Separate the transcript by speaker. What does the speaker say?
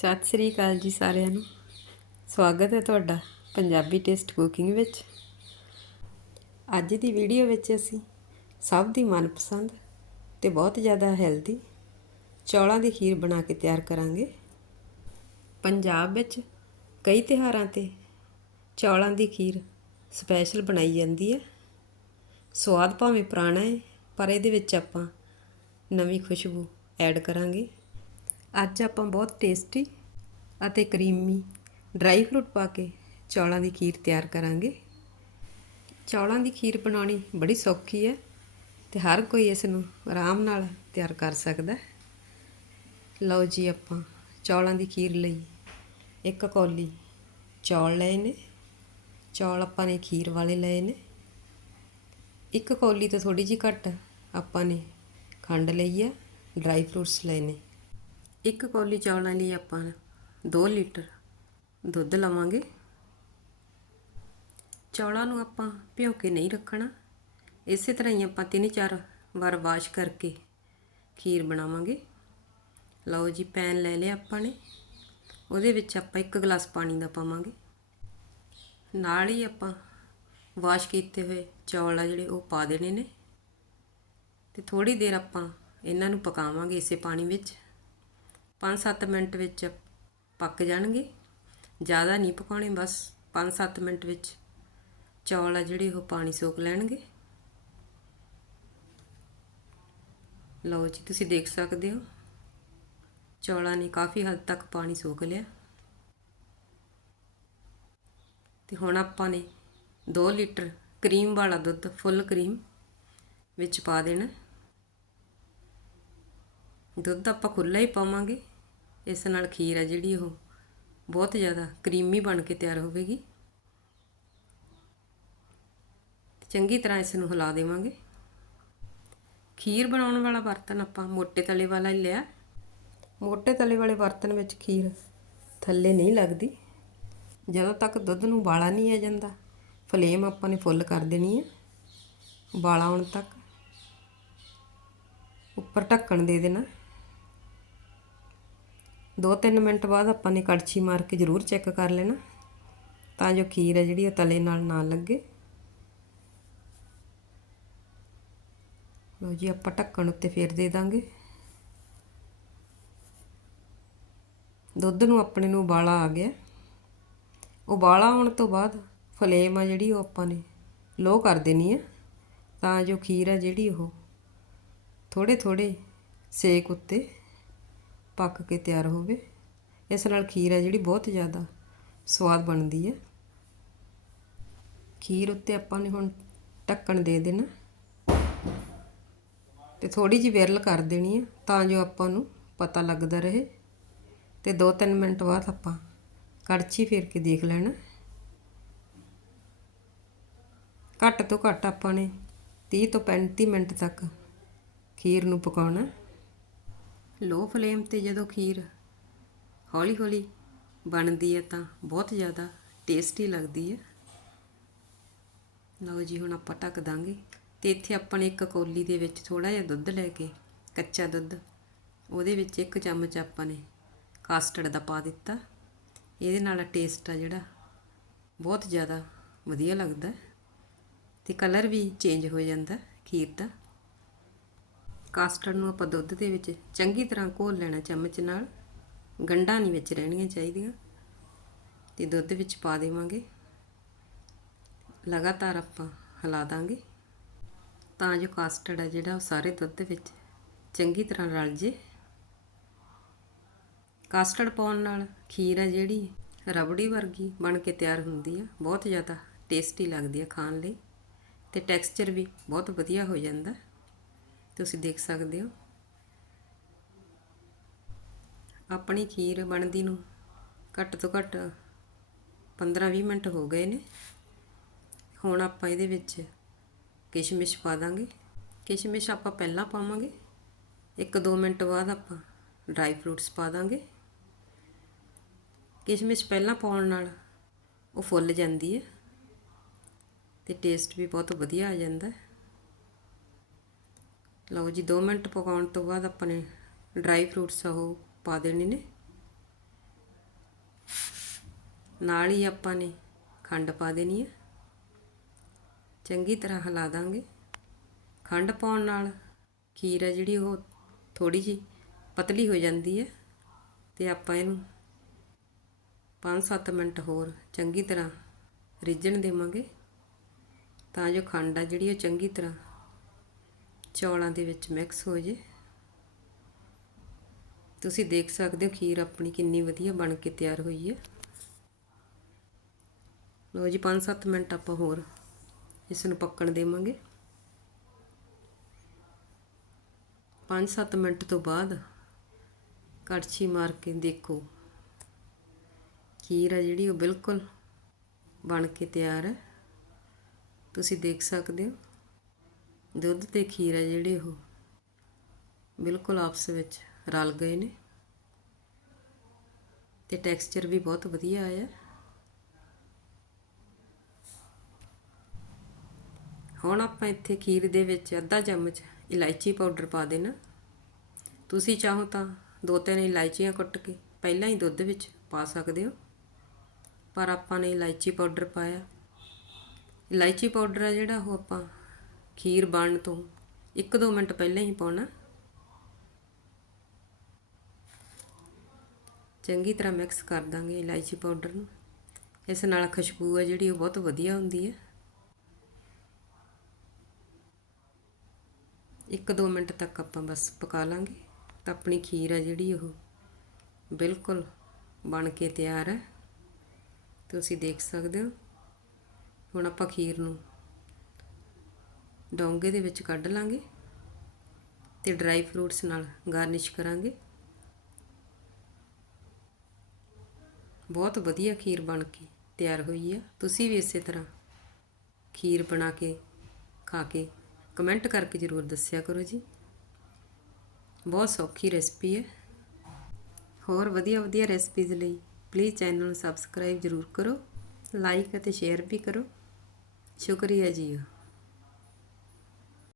Speaker 1: ਸਤਿ ਸ੍ਰੀ ਅਕਾਲ ਜੀ ਸਾਰਿਆਂ ਨੂੰ। ਸਵਾਗਤ ਹੈ ਤੁਹਾਡਾ ਪੰਜਾਬੀ ਟੇਸਟ ਕੁਕਿੰਗ ਵਿੱਚ। ਅੱਜ ਦੀ ਵੀਡੀਓ ਵਿੱਚ ਅਸੀਂ ਸਭ ਦੀ ਮਨਪਸੰਦ ਤੇ ਬਹੁਤ ਜ਼ਿਆਦਾ ਹੈਲਦੀ ਚੌਲਾਂ ਦੀ ਖੀਰ ਬਣਾ ਕੇ ਤਿਆਰ ਕਰਾਂਗੇ। ਪੰਜਾਬ ਵਿੱਚ ਕਈ ਤਿਉਹਾਰਾਂ ਤੇ ਚੌਲਾਂ ਦੀ ਖੀਰ ਸਪੈਸ਼ਲ ਬਣਾਈ ਜਾਂਦੀ ਹੈ। ਸਵਾਦ ਭਾਵੇਂ ਪੁਰਾਣਾ ਹੈ, ਪਰ ਇਹਦੇ ਵਿੱਚ ਆਪਾਂ ਨਵੀਂ ਖੁਸ਼ਬੂ ਐਡ ਕਰਾਂਗੇ। ਅੱਜ ਆਪਾਂ ਬਹੁਤ ਟੇਸਟੀ ਅਤੇ ਕਰੀਮੀ ਡਰਾਈ ਫਰੂਟ ਪਾ ਕੇ ਚੌਲਾਂ ਦੀ ਖੀਰ ਤਿਆਰ ਕਰਾਂਗੇ। ਚੌਲਾਂ ਦੀ ਖੀਰ ਬਣਾਉਣੀ ਬੜੀ ਸੌਖੀ ਹੈ ਤੇ ਹਰ ਕੋਈ ਇਸ ਨੂੰ ਆਰਾਮ ਨਾਲ ਤਿਆਰ ਕਰ ਸਕਦਾ ਹੈ। ਲਓ ਜੀ ਆਪਾਂ ਚੌਲਾਂ ਦੀ ਖੀਰ ਲਈ ਇੱਕ ਕੌਲੀ ਚੌਲ ਲਏ ਨੇ। ਚੌਲ ਆਪਾਂ ਨੇ ਖੀਰ ਵਾਲੇ ਲਏ ਨੇ। ਇੱਕ ਕੌਲੀ ਤੋਂ ਥੋੜੀ ਜਿਹੀ ਘੱਟ ਆਪਾਂ ਨੇ ਖੰਡ ਲਈ ਆ ਡਰਾਈ ਫਰੂਟਸ ਲਏ ਨੇ। ਇੱਕ ਕੌਲੀ ਚੌਲਾਂ ਲਈ ਆਪਾਂ 2 ਲੀਟਰ ਦੁੱਧ ਲਵਾਂਗੇ। ਚੌਲਾਂ ਨੂੰ ਆਪਾਂ ਭਿਓ ਕੇ ਨਹੀਂ ਰੱਖਣਾ। ਇਸੇ ਤਰ੍ਹਾਂ ਹੀ ਆਪਾਂ ਤਿੰਨ ਚਾਰ ਵਾਰ ਵਾਸ਼ ਕਰਕੇ ਖੀਰ ਬਣਾਵਾਂਗੇ। ਲਓ ਜੀ, ਪੈਨ ਲੈ ਲਿਆ ਆਪਾਂ ਨੇ। ਉਹਦੇ ਵਿੱਚ ਆਪਾਂ ਇੱਕ ਗਲਾਸ ਪਾਣੀ ਦਾ ਪਾਵਾਂਗੇ। ਨਾਲ ਹੀ ਆਪਾਂ ਵਾਸ਼ ਕੀਤੇ ਹੋਏ ਚੌਲ ਆ ਜਿਹੜੇ ਉਹ ਪਾ ਦੇਣੇ ਨੇ। ਤੇ ਥੋੜੀ ਦੇਰ ਆਪਾਂ ਇਹਨਾਂ ਨੂੰ ਪਕਾਵਾਂਗੇ ਇਸੇ ਪਾਣੀ ਵਿੱਚ। 5-7 ਮਿੰਟ ਵਿੱਚ ਪੱਕ ਜਾਣਗੇ। ਜ਼ਿਆਦਾ ਨਹੀਂ ਪਕਾਉਣੇ, ਬਸ 5-7 ਮਿੰਟ ਵਿੱਚ ਚੌਲ ਆ ਜਿਹੜੇ, ਉਹ ਪਾਣੀ ਸੋਖ ਲੈਣਗੇ। ਲਓ ਜੀ, ਤੁਸੀਂ ਦੇਖ ਸਕਦੇ ਹੋ। ਚੌਲਾਂ ਨੇ ਕਾਫੀ ਹੱਦ ਤੱਕ ਪਾਣੀ ਸੋਖ ਲਿਆ। ਤੇ ਹੁਣ ਆਪਾਂ ਨੇ 2 ਲੀਟਰ ਕਰੀਮ ਵਾਲਾ ਦੁੱਧ, ਫੁੱਲ ਕਰੀਮ ਵਿੱਚ ਪਾ ਦੇਣਾ। ਦੁੱਧ ਆਪਾਂ ਖੁੱਲਾ ਹੀ ਪਾਵਾਂਗੇ। ਇਸ ਨਾਲ ਖੀਰ ਹੈ ਜਿਹੜੀ ਉਹ ਬਹੁਤ ਜ਼ਿਆਦਾ ਕਰੀਮੀ ਬਣ ਕੇ ਤਿਆਰ ਹੋਵੇਗੀ। ਚੰਗੀ ਤਰ੍ਹਾਂ ਇਸ ਨੂੰ ਹਿਲਾ ਦੇਵਾਂਗੇ। ਖੀਰ ਬਣਾਉਣ ਵਾਲਾ ਬਰਤਨ ਆਪਾਂ ਮੋٹے ਤਲੇ ਵਾਲਾ ਹੀ ਲਿਆ। ਮੋٹے ਤਲੇ ਵਾਲੇ ਬਰਤਨ ਵਿੱਚ ਖੀਰ ਥੱਲੇ ਨਹੀਂ ਲੱਗਦੀ। ਜਦੋਂ ਤੱਕ ਦੁੱਧ ਨੂੰ ਬਾਲਾ ਨਹੀਂ ਆ ਜਾਂਦਾ, ਫਲੇਮ ਆਪਾਂ ਨੇ ਫੁੱਲ ਕਰ ਦੇਣੀ ਹੈ ਬਾਲਾ ਆਉਣ ਤੱਕ। ਉੱਪਰ ਢੱਕਣ ਦੇ ਦੇਣਾ। 2-3 ਮਿੰਟ ਬਾਅਦ ਆਪਾਂ ਨੇ ਕੜਛੀ ਮਾਰ ਕੇ ਜ਼ਰੂਰ ਚੈੱਕ ਕਰ ਲੈਣਾ। ਤਾਂ ਜੋ ਖੀਰ ਹੈ ਜਿਹੜੀ ਉਹ ਤਲੇ ਨਾਲ ਨਾ ਲੱਗੇ। ਲੋ ਜੀ, ਆਪਾਂ ਢੱਕਣ ਉੱਤੇ ਫੇਰ ਦੇ ਦਾਂਗੇ। ਦੁੱਧ ਨੂੰ ਆਪਣੇ ਨੂੰ ਉਬਾਲਾ ਆ ਗਿਆ। ਉਬਾਲਾ ਆਉਣ ਤੋਂ ਬਾਅਦ ਫਲੇਮ ਆ ਜਿਹੜੀ ਉਹ ਆਪਾਂ ਨੇ ਲੋ ਕਰ ਦੇਣੀ ਹੈ ਤਾਂ ਜੋ ਖੀਰ ਆ ਜਿਹੜੀ ਉਹ ਥੋੜੇ ਥੋੜੇ ਸੇਕ ਉੱਤੇ ਪੱਕ ਕੇ ਤਿਆਰ ਹੋਵੇ। ਇਸ ਨਾਲ ਖੀਰ ਹੈ ਜਿਹੜੀ ਬਹੁਤ ਜ਼ਿਆਦਾ ਸਵਾਦ ਬਣਦੀ ਹੈ। ਖੀਰ ਉੱਤੇ ਆਪਾਂ ਨੇ ਹੁਣ ਢੱਕਣ ਦੇ ਦੇਣਾ। ਤੇ ਥੋੜੀ ਜਿਹੀ ਵਿਰਲ ਕਰ ਦੇਣੀ ਹੈ ਤਾਂ ਜੋ ਆਪਾਂ ਨੂੰ ਪਤਾ ਲੱਗਦਾ ਰਹੇ। ਤੇ 2-3 ਮਿੰਟ ਬਾਅਦ ਆਪਾਂ ਕੜਛੀ ਫੇਰ ਕੇ ਦੇਖ ਲੈਣਾ। ਘੱਟ ਤੋਂ ਘੱਟ ਆਪਾਂ ਨੇ 30 ਤੋਂ 35 ਮਿੰਟ ਤੱਕ ਖੀਰ ਨੂੰ ਪਕਾਉਣਾ। ਲੋ ਫਲੇਮ ਤੇ ਜਦੋਂ ਖੀਰ ਹੌਲੀ ਹੌਲੀ ਬਣਦੀ ਹੈ ਤਾਂ ਬਹੁਤ ਜ਼ਿਆਦਾ ਟੇਸਟੀ ਲੱਗਦੀ ਹੈ। ਲਓ ਜੀ, ਹੁਣ ਆਪਾਂ ਢੱਕ ਦਾਂਗੇ ਤੇ ਇੱਥੇ ਆਪਾਂ ਨੇ ਇੱਕ ਕੌਲੀ ਦੇ ਵਿੱਚ ਥੋੜਾ ਜਿਹਾ ਦੁੱਧ ਲੈ ਕੇ, ਕੱਚਾ ਦੁੱਧ, ਉਹਦੇ ਵਿੱਚ ਇੱਕ ਚਮਚ ਆਪਾਂ ਨੇ ਕਾਸਟਰਡ ਦਾ ਪਾ ਦਿੱਤਾ। ਇਹਦੇ ਨਾਲ ਟੇਸਟ ਆ ਜਿਹੜਾ, ਬਹੁਤ ਜ਼ਿਆਦਾ ਵਧੀਆ ਲੱਗਦਾ ਤੇ ਕਲਰ ਵੀ ਚੇਂਜ ਹੋ ਜਾਂਦਾ ਖੀਰ ਦਾ। ਕਾਸਟਰਡ ਨੂੰ ਆਪਾਂ ਦੁੱਧ ਦੇ ਵਿੱਚ ਚੰਗੀ ਤਰ੍ਹਾਂ ਘੋਲ ਲੈਣਾ ਚਮਚ ਨਾਲ। ਗੰਢਾਂ ਨਹੀਂ ਵਿੱਚ ਰਹਿਣੀਆਂ ਚਾਹੀਦੀਆਂ। ਤੇ ਦੁੱਧ ਵਿੱਚ ਪਾ ਦੇਵਾਂਗੇ। ਲਗਾਤਾਰ ਆਪਾਂ ਹਿਲਾ ਦਾਂਗੇ। ਤਾਂ ਜੋ ਕਾਸਟਰਡ ਹੈ ਜਿਹੜਾ ਉਹ ਸਾਰੇ ਦੁੱਧ ਵਿੱਚ ਚੰਗੀ ਤਰ੍ਹਾਂ ਰਲ ਜੇ। ਕਾਸਟਰਡ ਪਾਉਣ ਨਾਲ ਖੀਰ ਹੈ ਜਿਹੜੀ ਰਬੜੀ ਵਰਗੀ ਬਣ ਕੇ ਤਿਆਰ ਹੁੰਦੀ ਆ। ਬਹੁਤ ਜ਼ਿਆਦਾ ਟੇਸਟੀ ਲੱਗਦੀ ਆ ਖਾਣ ਲਈ। ਤੇ ਟੈਕਸਚਰ ਵੀ ਬਹੁਤ ਵਧੀਆ ਹੋ ਜਾਂਦਾ। ਤੁਸੀਂ ਦੇਖ ਸਕਦੇ ਹੋ। ਆਪਣੀ ਖੀਰ ਬਣਦੀ ਨੂੰ ਘੱਟ ਤੋਂ ਘੱਟ 15-20 ਮਿੰਟ ਹੋ ਗਏ ਨੇ। ਹੁਣ ਆਪਾਂ ਇਹਦੇ ਵਿੱਚ ਕਿਸ਼ਮਿਸ਼ ਪਾ ਦਾਂਗੇ। ਕਿਸ਼ਮਿਸ਼ ਆਪਾਂ ਪਹਿਲਾਂ ਪਾਵਾਂਗੇ। 1-2 ਮਿੰਟ ਬਾਅਦ ਆਪਾਂ ਡਰਾਈ ਫਰੂਟਸ ਪਾ ਦਾਂਗੇ। ਕਿਸ਼ਮਿਸ਼ ਪਹਿਲਾਂ ਪਾਉਣ ਨਾਲ ਉਹ ਫੁੱਲ ਜਾਂਦੀ ਹੈ ਤੇ ਟੇਸਟ ਵੀ ਬਹੁਤ ਵਧੀਆ ਆ ਜਾਂਦਾ ਲਓ ਜੀ 2 ਮਿੰਟ ਪਕਾਉਣ ਤੋਂ ਬਾਅਦ ਆਪਾਂ ਨੇ ਡਰਾਈ ਫਰੂਟਸ ਉਹ ਪਾ ਦੇਣੇ ਨੇ। ਨਾਲ ਹੀ ਆਪਾਂ ਨੇ ਖੰਡ ਪਾ ਦੇਣੀ ਹੈ। ਚੰਗੀ ਤਰ੍ਹਾਂ ਹਿਲਾ ਦਾਂਗੇ। ਖੰਡ ਪਾਉਣ ਨਾਲ ਖੀਰ ਹੈ ਜਿਹੜੀ ਉਹ ਥੋੜੀ ਜੀ ਪਤਲੀ ਹੋ ਜਾਂਦੀ ਹੈ ਤੇ ਆਪਾਂ ਇਹਨੂੰ 5-7 ਮਿੰਟ ਹੋਰ ਚੰਗੀ ਤਰ੍ਹਾਂ ਰਿੱਝਣ ਦੇਵਾਂਗੇ। ਤਾਂ ਜੋ ਖੰਡ ਆ ਜਿਹੜੀ ਉਹ ਚੰਗੀ ਤਰ੍ਹਾਂ ਚੌਲਾਂ ਦੇ ਵਿੱਚ ਮਿਕਸ ਹੋ ਜੇ। ਤੁਸੀਂ ਦੇਖ ਸਕਦੇ ਹੋ ਖੀਰ ਆਪਣੀ ਕਿੰਨੀ ਵਧੀਆ ਬਣ ਕੇ ਤਿਆਰ ਹੋਈ ਹੈ। ਲੋ ਜੀ 5-7 ਮਿੰਟ ਆਪਾਂ ਹੋਰ ਇਸ ਨੂੰ ਪੱਕਣ ਦੇਵਾਂਗੇ। 5-7 ਮਿੰਟ ਤੋਂ ਬਾਅਦ ਕੜਛੀ ਮਾਰ ਕੇ ਦੇਖੋ। ਖੀਰ ਆ ਜਿਹੜੀ, ਉਹ ਬਿਲਕੁਲ ਬਣ ਕੇ ਤਿਆਰ ਹੈ। ਤੁਸੀਂ ਦੇਖ ਸਕਦੇ ਹੋ। ਦੁੱਧ ਤੇ ਖੀਰ ਹੈ ਜਿਹੜੇ ਉਹ। ਬਿਲਕੁਲ ਆਪਸ ਵਿੱਚ ਰਲ ਗਏ ਨੇ। ਤੇ ਟੈਕਸਚਰ ਵੀ ਬਹੁਤ ਵਧੀਆ ਆਇਆ। ਹੁਣ ਆਪਾਂ ਇੱਥੇ ਖੀਰ ਦੇ ਵਿੱਚ ਅੱਧਾ ਚਮਚ ਇਲਾਇਚੀ ਪਾਊਡਰ ਪਾ ਦੇਣਾ। ਤੁਸੀਂ ਚਾਹੋ ਤਾਂ ਦੋ ਤਿੰਨ ਇਲਾਇਚੀਆਂ ਕੁੱਟ ਕੇ ਪਹਿਲਾਂ ਹੀ ਦੁੱਧ ਵਿੱਚ ਪਾ ਸਕਦੇ ਹੋ। ਪਰ ਆਪਾਂ ਨੇ ਇਲਾਇਚੀ ਪਾਊਡਰ ਪਾਇਆ। ਇਲਾਇਚੀ ਪਾਊਡਰ ਆ ਜਿਹੜਾ ਉਹ ਆਪਾਂ ਖੀਰ ਬਣਨ ਤੋਂ 1-2 ਮਿੰਟ ਪਹਿਲਾਂ ਹੀ ਪਾਉਣਾ। ਚੰਗੀ ਤਰ੍ਹਾਂ ਮਿਕਸ ਕਰ ਦਾਂਗੇ ਇਲਾਇਚੀ ਪਾਊਡਰ ਨੂੰ। ਇਸ ਨਾਲ ਖੁਸ਼ਬੂ ਹੈ ਜਿਹੜੀ, ਉਹ ਬਹੁਤ ਵਧੀਆ ਹੁੰਦੀ ਹੈ 1-2 ਮਿੰਟ ਤੱਕ ਆਪਾਂ ਬਸ ਪਕਾ ਲਾਂਗੇ। ਤਾਂ ਆਪਣੀ ਖੀਰ ਆ ਜਿਹੜੀ, ਉਹ ਬਿਲਕੁਲ ਬਣ ਕੇ ਤਿਆਰ ਹੈ ਤੁਸੀਂ ਦੇਖ ਸਕਦੇ ਹੋ। ਹੁਣ ਆਪਾਂ ਖੀਰ ਨੂੰ ਡੋਂਗੇ ਦੇ ਵਿੱਚ ਕੱਢ ਲਾਂਗੇ ਤੇ ਡਰਾਈ ਫਰੂਟਸ ਨਾਲ ਗਾਰਨਿਸ਼ ਕਰਾਂਗੇ। ਬਹੁਤ ਵਧੀਆ ਖੀਰ ਬਣ ਕੇ ਤਿਆਰ ਹੋਈ ਆ। ਤੁਸੀਂ ਵੀ ਇਸੇ ਤਰ੍ਹਾਂ ਖੀਰ ਬਣਾ ਕੇ, ਖਾ ਕੇ ਕਮੈਂਟ ਕਰਕੇ ਜ਼ਰੂਰ ਦੱਸਿਆ ਕਰੋ ਜੀ। ਬਹੁਤ ਸੌਖੀ ਰੈਸਪੀ ਹੈ। ਹੋਰ ਵਧੀਆ ਵਧੀਆ ਰੈਸਪੀਜ਼ ਲਈ ਪਲੀਜ਼ ਚੈਨਲ ਨੂੰ ਸਬਸਕ੍ਰਾਈਬ ਜ਼ਰੂਰ ਕਰੋ ਲਾਈਕ ਅਤੇ ਸ਼ੇਅਰ ਵੀ ਕਰੋ। ਸ਼ੁਕਰੀਆ ਜੀ।